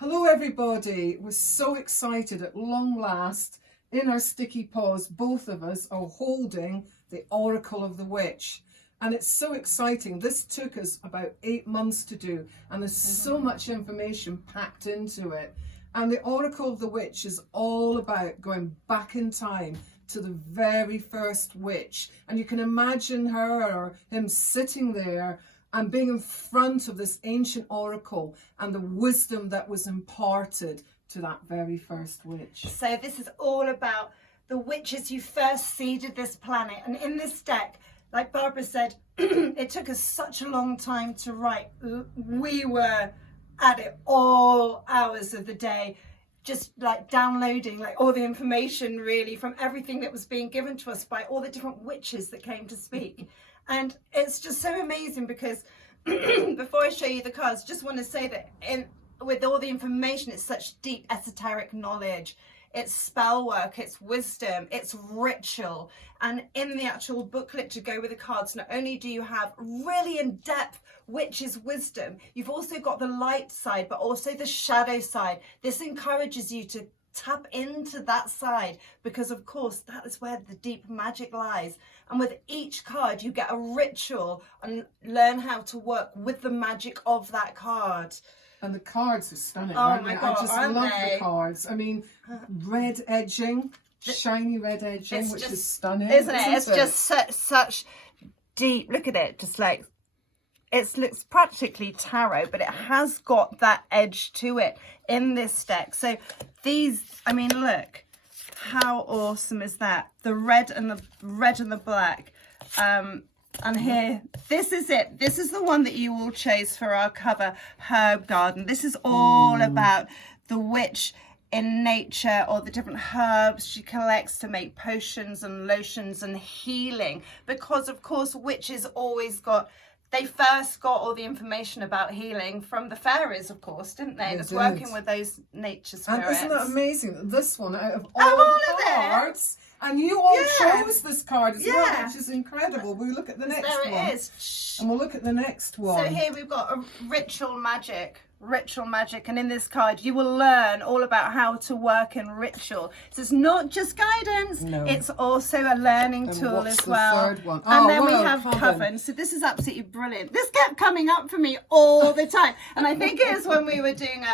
Hello everybody, we're so excited at long last. In our sticky paws, both of us are holding the Oracle of the Witch. And it's so exciting. This took us about 8 months to do, and there's so much information packed into it. And the Oracle of the Witch is all about going back in time to the very first witch. And you can imagine her or him sitting there and being in front of this ancient oracle and the wisdom that was imparted to that very first witch. So this is all about the witches who first seeded this planet. And in this deck, like Barbara said, it took us such a long time to write. We were at it all hours of the day, just like downloading like all the information really from everything that was being given to us by all the different witches that came to speak. And it's just so amazing because before I show you the cards, just want to say that with all the information, it's such deep esoteric knowledge. It's spell work, it's wisdom, it's ritual. And in the actual booklet to go with the cards, not only do you have really in-depth witch's wisdom, you've also got the light side, but also the shadow side. This encourages you to tap into that side because, of course, that is where the deep magic lies. And with each card, you get a ritual and learn how to work with the magic of that card. And the cards are stunning. Oh my God, I just love the cards. I mean, red edging, shiny red edging, which is stunning. Isn't it? It's just such deep, look at it, just like, it looks practically tarot, but it has got that edge to it in this deck. So these, I mean, look, how awesome is that? The red and the black. And here, this is it. This is the one that you all chose for our cover, Herb Garden. This is all about the witch in nature, or the different herbs she collects to make potions and lotions and healing. Because, of course, witches always they first got all the information about healing from the fairies, of course, didn't they? And it's working with those nature spirits. And isn't that amazing? This one, out of all the cards, and you all chose this card as well, which is incredible. We'll look at the next one. There it is. And we'll look at the next one. So here we've got a ritual magic, and in this card you will learn all about how to work in ritual. So it's not just guidance, it's also a learning tool as well. Third one? And then we have Coven. So this is absolutely brilliant. This kept coming up for me all the time, and I think it is when we were doing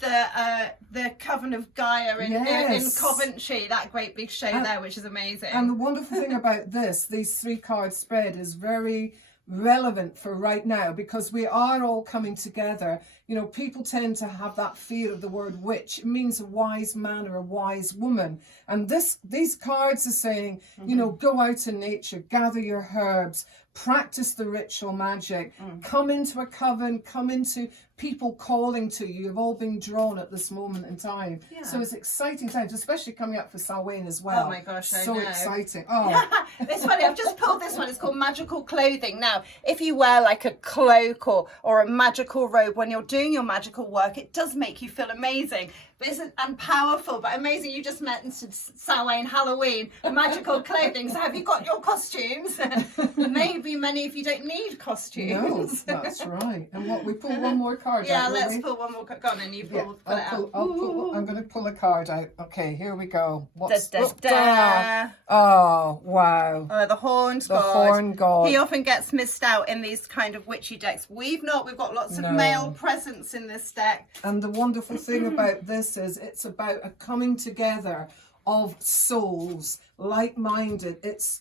the Coven of Gaia in Coventry, that great big show there, which is amazing. And the wonderful thing about these 3 card spread is very relevant for right now, because we are all coming together. You know, people tend to have that fear of the word witch. It means a wise man or a wise woman. And these cards are saying, you know, go out in nature, gather your herbs, practice the ritual magic, come into a coven, come into people calling to you. You've all been drawn at this moment in time. So it's exciting times, especially coming up for Samhain as well. Oh my gosh, I know. So exciting. It's funny, I've just pulled this one. It's called Magical Clothing. Now, if you wear like a cloak or a magical robe when you're doing your magical work, it does make you feel amazing. And powerful, but amazing. You just mentioned Samhain, Halloween, magical clothing. So have you got your costumes? Maybe many of you don't need costumes. No, that's right. And what, we pull one more card out? Yeah, let's pull one more card. Go on, and you pull it out. I'm going to pull a card out. Okay, here we go. Da. Oh, wow. The horned god. The horn god. He often gets missed out in these kind of witchy decks. We've got lots of male presence in this deck. And the wonderful thing about this is it's about a coming together of souls, like-minded. It's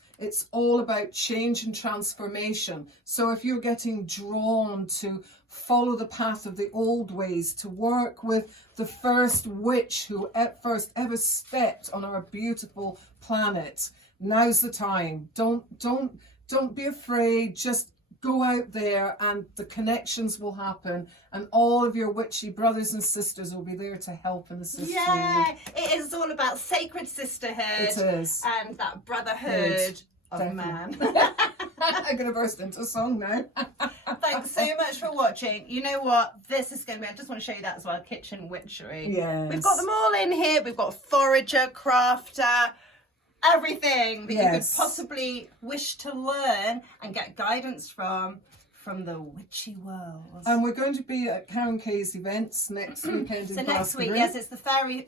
all about change and transformation. So if you're getting drawn to follow the path of the old ways, to work with the first witch who first ever stepped on our beautiful planet, now's the time. Don't be afraid. Just go out there and the connections will happen, and all of your witchy brothers and sisters will be there to help and assist you. It is all about sacred sisterhood. It is. And that brotherhood of man. I'm going to burst into song now. Thanks so much for watching. You know what? This is going to be, I just want to show you that as well, kitchen witchery. Yes. We've got them all in here. We've got forager, crafter, everything that you could possibly wish to learn and get guidance from from the witchy world. And we're going to be at Karen Kay's events next weekend in So next week, Glastonbury. yes, it's the fairy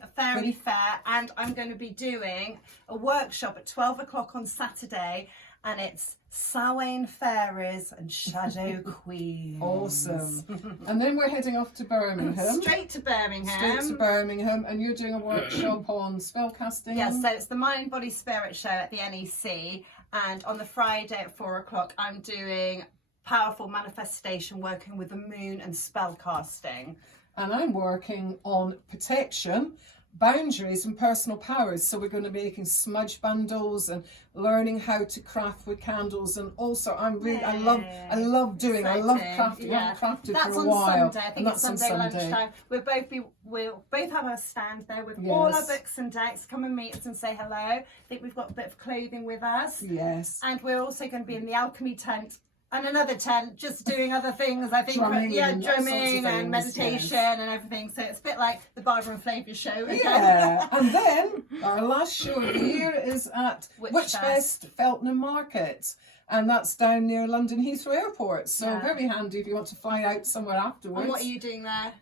fair, and I'm going to be doing a workshop at 12 o'clock on Saturday, and it's Samhain fairies and shadow queens. Awesome. And then we're heading off to Birmingham. Straight to Birmingham. Straight to Birmingham, and you're doing a workshop on spellcasting. Yes, so it's the Mind, Body, Spirit show at the NEC, and on the Friday at 4 o'clock, I'm doing powerful manifestation, working with the moon and spell casting. And I'm working on protection, boundaries and personal powers. So we're going to be making smudge bundles and learning how to craft with candles. And also I love doing, I love crafting. Yeah. I've crafted That's for a on while. Sunday. I think it's Sunday lunchtime. We'll both have our stand there with all our books and decks. Come and meet us and say hello. I think we've got a bit of clothing with us. Yes. And we're also going to be in the alchemy tent and another tent, just doing other things. I think drumming and meditation and everything. So it's a bit like the Barbara and Flavia show again. Yeah. And then our last show of the year is at Witchfest Feltnam Market. And that's down near London Heathrow Airport. So very handy if you want to fly out somewhere afterwards. And what are you doing there?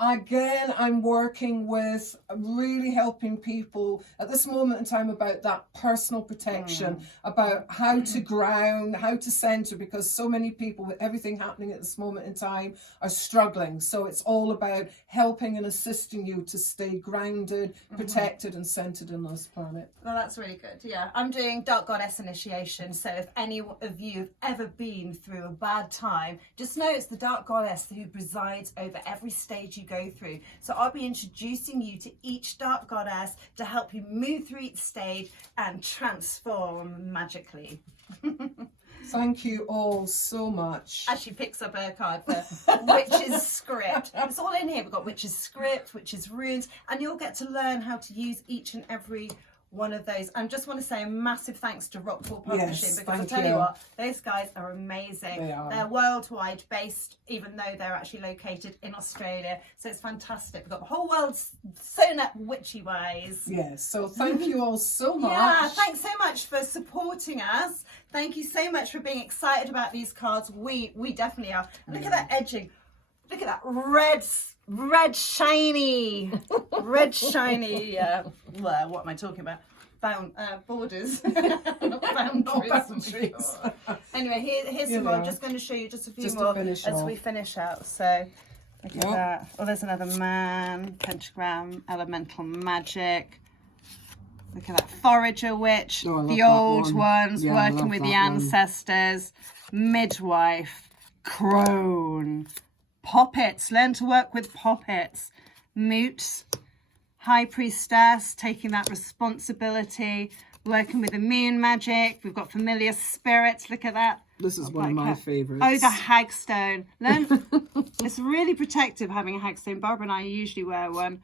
Again, I'm working with really helping people at this moment in time about that personal protection, about how to ground, how to center, because so many people with everything happening at this moment in time are struggling. So it's all about helping and assisting you to stay grounded, protected and centered in this planet. Well, that's really good. Yeah, I'm doing Dark Goddess initiation. So if any of you have ever been through a bad time, just know it's the Dark Goddess who presides over every stage you go through. So I'll be introducing you to each Dark Goddess to help you move through each stage and transform magically. Thank you all so much. As she picks up her card for Witch's Script. It's all in here. We've got Witch's Script, Witch's Runes, and you'll get to learn how to use each and every one of those. I just want to say a massive thanks to Rockpool Publishing, because I tell you what, those guys are amazing. They are. They're worldwide based, even though they're actually located in Australia. So it's fantastic. We've got the whole world sewn up witchy ways. Yes, so thank you all so much. Yeah, thanks so much for supporting us. Thank you so much for being excited about these cards. We definitely are. Look at that edging. Look at that red shiny, what am I talking about? Borders, not boundaries. Anyway, here's some more. I'm just going to show you just a few more as we finish out. So look at that. Oh, there's another man, pentagram, elemental magic. Look at that, forager witch, the old ones, working with the ancestors, midwife, crone. Poppets, learn to work with poppets. Moots, high priestess, taking that responsibility, working with immune magic. We've got familiar spirits. Look at that. This is one of my favourites. Oh, the hagstone. It's really protective having a hagstone. Barbara and I usually wear one.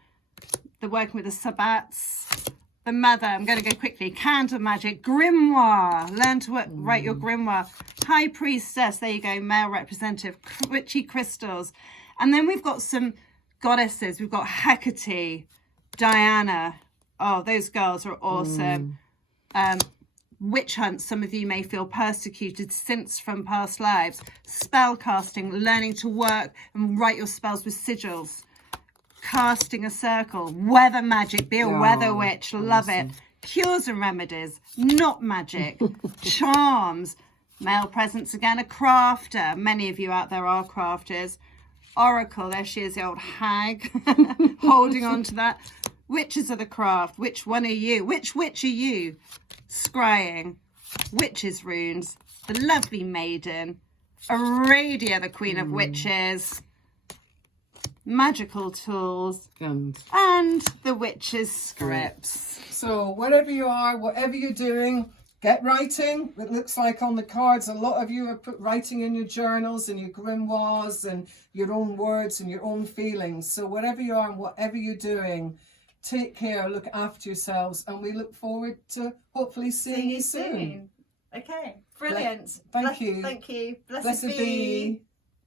They're working with the sabbats. The mother, I'm going to go quickly. Candle magic, grimoire. Learn to write your grimoire. High priestess, there you go, male representative. Witchy crystals. And then we've got some goddesses. We've got Hecate, Diana. Oh, those girls are awesome. Witch hunts, some of you may feel persecuted since from past lives. Spell casting, learning to work and write your spells with sigils. Casting a circle, weather magic, be a weather witch, love it. Cures and remedies, not magic. Charms, male presence again, a crafter. Many of you out there are crafters. Oracle, there she is, the old hag, holding on to that. Witches of the craft, which one are you? Which witch are you? Scrying, witches' runes, the lovely maiden, Aradia, the queen of witches, magical tools, and the witches' scripts. So wherever you are, whatever you're doing, get writing. It looks like on the cards a lot of you are writing in your journals and your grimoires and your own words and your own feelings. So wherever you are and whatever you're doing, take care, look after yourselves, and we look forward to hopefully seeing you soon. Okay, brilliant. Thank you. Thank you. Blessed be.